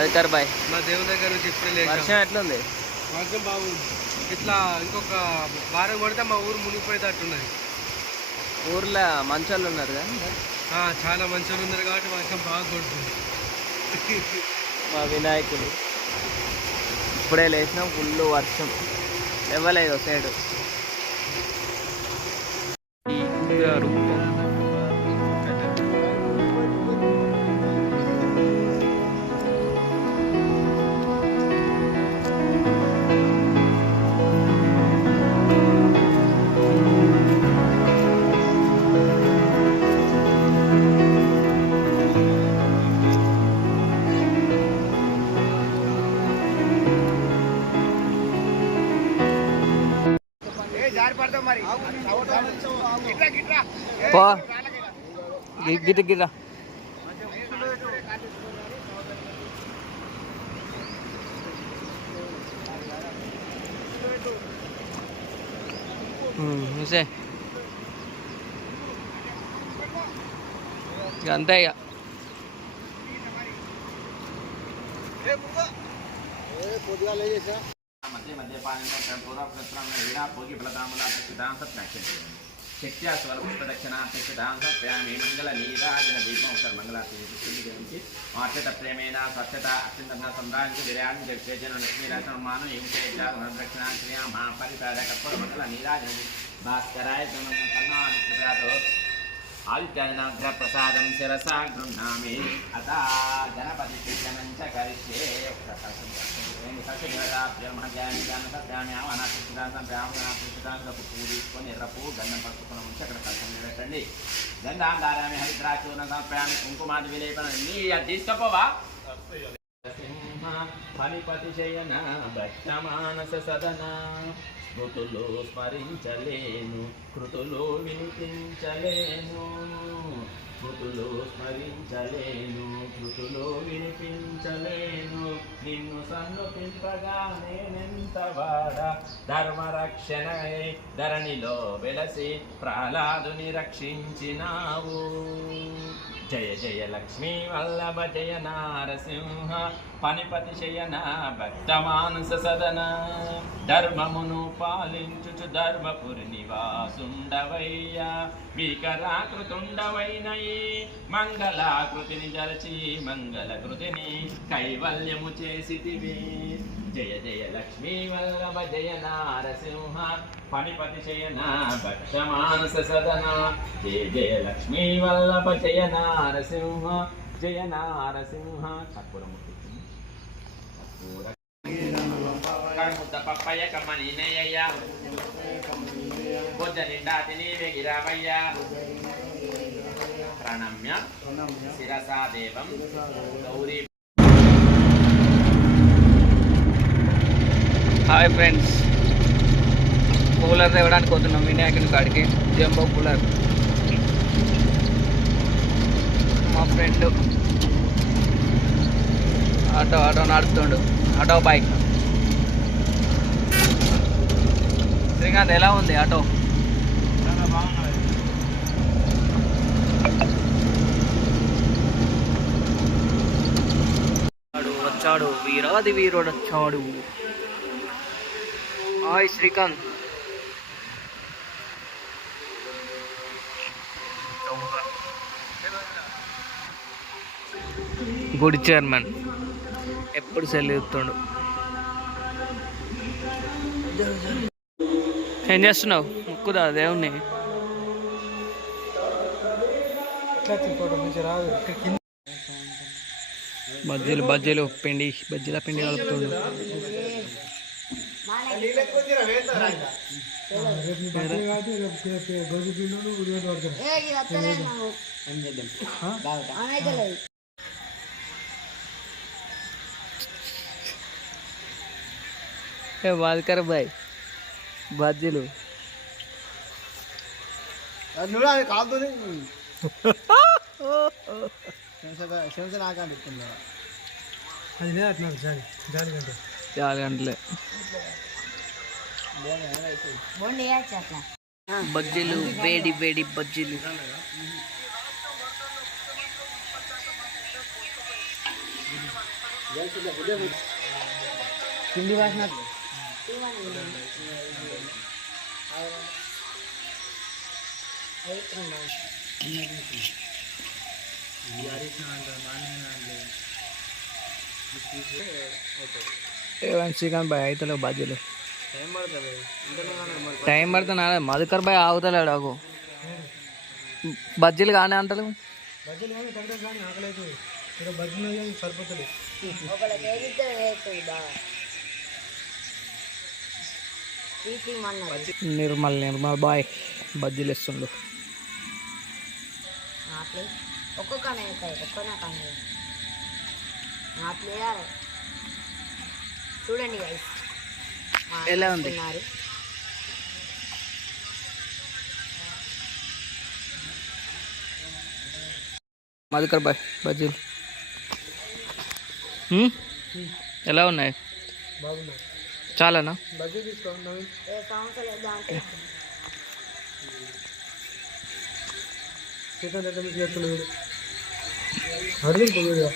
అధికార్ bye మా దేవుని దగ్గర నుంచి ఇప్పుడే వర్షం ఎట్లుంది? వర్షం బాగుంది. ఇట్లా ఇంకొక వారం కొడితే మా ఊరు మునిగిపోయేటట్టున్నది. ఊర్లో మంచోళ్ళు ఉన్నారు కదా, చాలా మంచోళ్ళు ఉన్నారు కాబట్టి వర్షం బాగా కొడుతుంది. మా వినాయకుడు ఇప్పుడే లేచినాం, ఫుల్ వర్షం ఇవ్వలేదు సైడు. పో గిట్ట గిట్ట చూసే ఇక అంతే. ఇక మధ్య మధ్యపాన భోగి శక్త్యా స్వరపుష్పదక్షిణాప్యామి మంగళ నీరాజన దీపం ఒకసారి మంగళార్తి అత్యత ప్రేమేణ స్వచ్ఛత అత్యంతంగా సంభ్రాంతి విరాజం జగేజన లక్ష్మీరాజమానం ఏం దక్షిణా క్రియా మహాపరిపాద కర్పూర మంగళ నీరాజన భాస్కరాయ కన్నాతో ఆదిత్యానాగ్ర ప్రసాదం శిరసా గృహ్ణామి అత గణపతి కీర్తనం చ కరిష్యే. పూజించుకొని ఎర్రపు గంధం పసుపుకున్న ముంచి అక్కడ కలసం పెట్టండి. గంధాం దారామి హరిద్రాచూర్ణ సమర్పయామి కుంకుమాది విలేపన అది తీసుకపోవా. ఫణిపతి శయన భక్తమానస సదన కృతులు స్మరించలేను కృతులు వినిపించలేను కృతులు స్మరించలేను కృతులు వినిపించలేను నిన్ను సన్నుతింపగా నేనెంత వాడ ధర్మరక్షణై ధరణిలో వెలసి ప్రహ్లాదుని రక్షించినావు. జయ జయ లక్ష్మీ వల్లభ జయ నారసింహ ఫణిపతి శయన భక్తమానస సదన ధర్మమును పాలించుచు ధర్మపురి నివాసుండవయ్యా భీకరాకృతుండవైనయి మంగళాకృతిని జరచి మంగళకృతిని కైవల్యము చేసితివి. జయ జయ లక్ష్మీ వల్లభ జయ నారసింహ ఫణిపతి శయన భక్తమానస సదన జయ జయ లక్ష్మీ వల్లభ జయ నారసింహ జయ నారసింహ. కర్పూరముద్ద పప్పయ్య కమ్మనీనయ్య బొజ్జ నిండా తినీవే గిరావయ్య ప్రణమ్య శిరసా దేవం గౌరీ. హాయ్ ఫ్రెండ్స్, కూలర్ తేవడానికి పోతున్నాం వినాయకుని కాడికి. జంబో కూలర్ మా ఫ్రెండ్ ఆటో నడుపుతుండు, ఆటో బైక్. శ్రీకాంత్ ఎలా ఉంది ఆటో? చాలా బాగున్నది. వచ్చాడు వీరాది వీరుడు వచ్చాడు. హాయ్ శ్రీకాంత్. గుడి చైర్మన్ ఎప్పుడు సెల్ చెప్తుండు. ఏం చేస్తున్నావు? ముక్కుదా దేవుణ్ణి. బజ్జీలు బజ్జీల పిండి కలుపుతుండు. వాల్కర్ బాయ్ బజ్జీలు కాలుతుంది. అది లేదు అట్లా చాలు గంటలే బజ్జీలు, వేడి వేడి బజ్జీలు. పిండి వాసన చికెన్ బాయ్ అవుతలే బజ్జీలు టైం పడుతున్నా మధుకర్ బాయ్ ఆగుతలేడు ఆగు బజ్జీలు కానీ అంటలేవు బజ్జీలు కానీ తగ్గడం కానీ ఆకలేదు ఇక్కడ బజ్జీలు కానీ సరిపోతుంది నిర్మల్ బాయ్ బజ్జీలు ఇస్తుండు చూడండి గైస్ ఎలా ఉంది మధుకర్ బాయ్ బజ్జీలు ఎలా ఉన్నాయి బాగున్నాయి చాలానా బజ్జీ తీసుకోండి నవీన్ చికెన్ ఎక్కడ చేస్తున్నాడు అడుగు